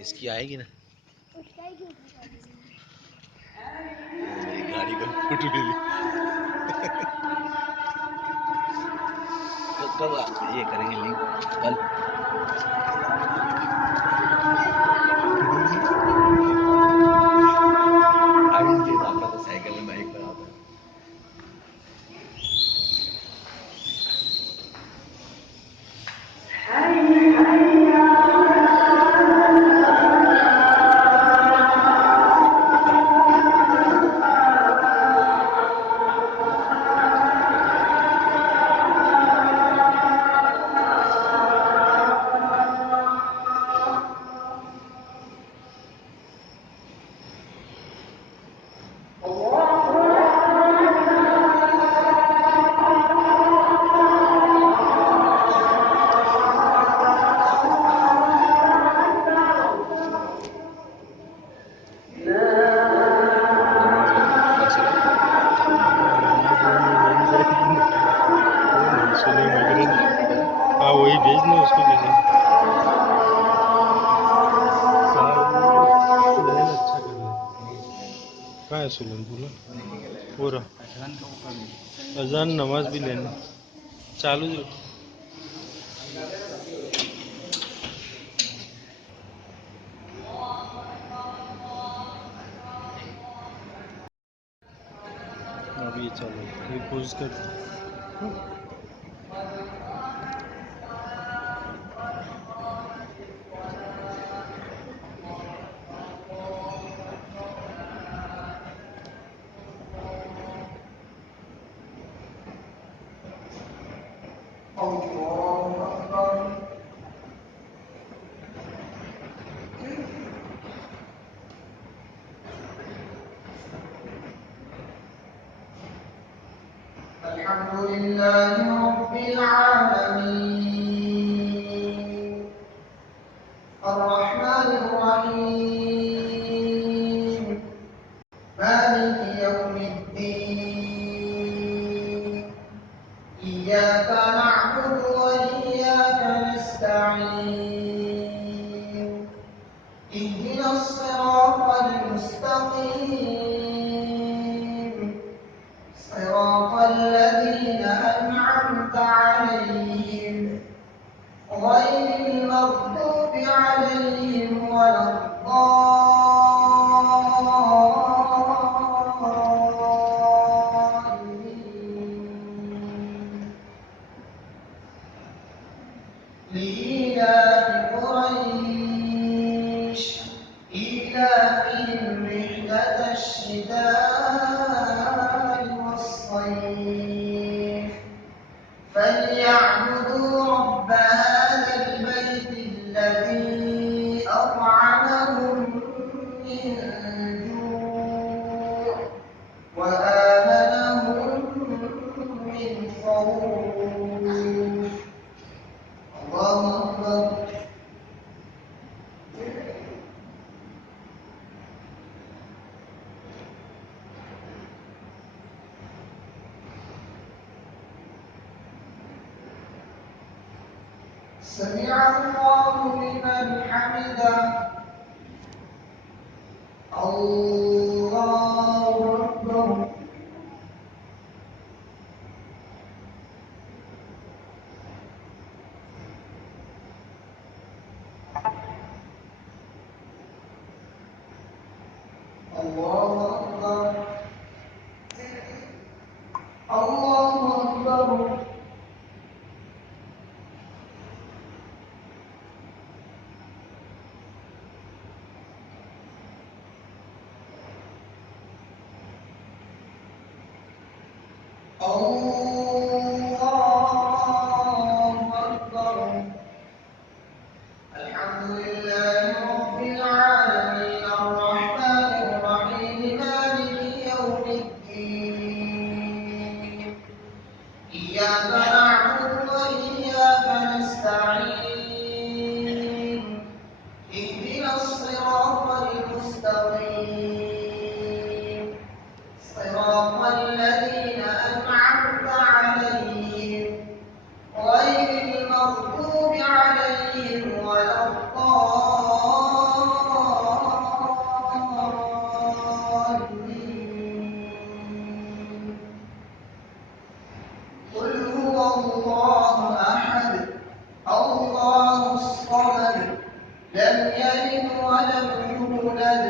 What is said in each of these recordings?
इसकी आएगी ना, मेरी गाड़ी का फोटो ले ली। कब ये करेंगे लिंक कल? आपका तो साइकिल में बाइक पर आता है। हाँ वही भेजना उसको कैसे अच्छा कर रहा कहाँ है सुलन बोला पूरा अजान नमाज भी लेने चालू जो अभी ये चालू ये पोज कर अल्हम्दुलिल्लाहि रब्बिल आलमीन अर्रहमानिर रहीम मालिकि यौमिद्दीन इय्याका नअबुदु व इय्याका नस्तa'ीन इहदिनस सिरातल मुस्तक़ीम صراط الذين أنعمت عليهم غير المغضوب عليهم ولا الضالين لإيلاف قريش إيلافهم رحلة الشتاء والصيف فليعبدوا رب هذا البيت الذي أطعمهم من جوع وآمنهم من خوف. الله أكبر. سمع الله لمن حمده. الله أكبر. الله أكبر. الله أكبر. الله أكبر. الحمد لله رب العالمين الرحمن الرحيم مالك يوم الدين إياك نعبد وإياك نستعين اهدنا الصراط المستقيم صراط الذين أنعمت عليهم غير المغضوب عليهم ولا الضالين. قل هو الله أحد الله الصمد لم يلد ولم يولد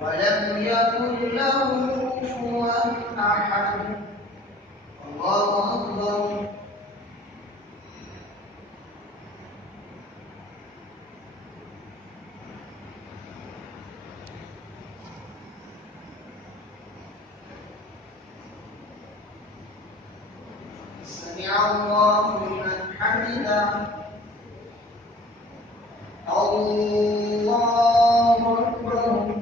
ولم يكن له كفوا أحد. الله أكبر. سمع الله لمن حمده. الله أكبر.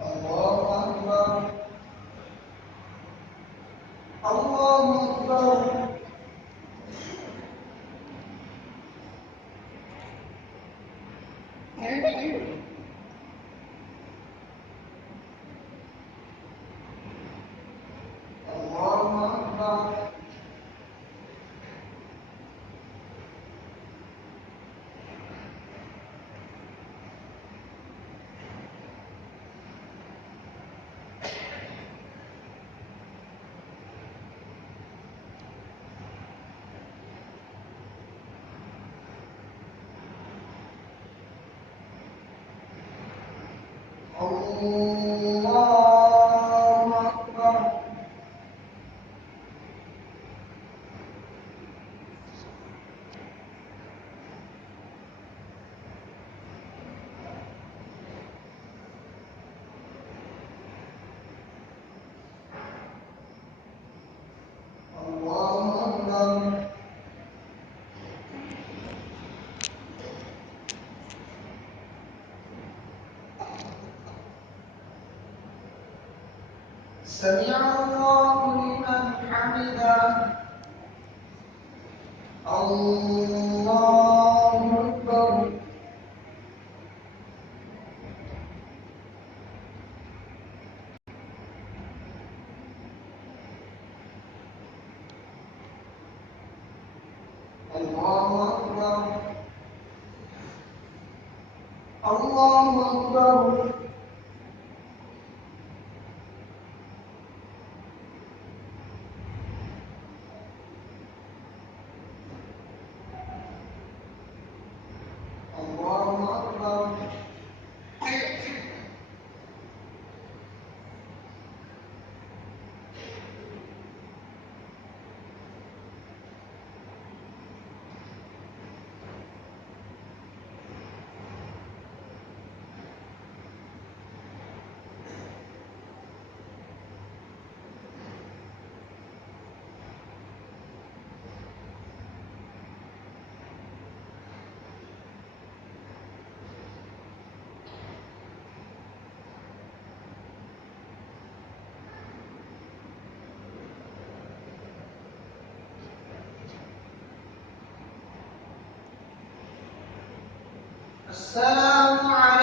الله أكبر. الله أكبر. الله أكبر. الله أكبر. الله أكبر. سمع الله لمن حمده. الله أكبر. الله أكبر. الله أكبر. الله أكبر. السلام عليكم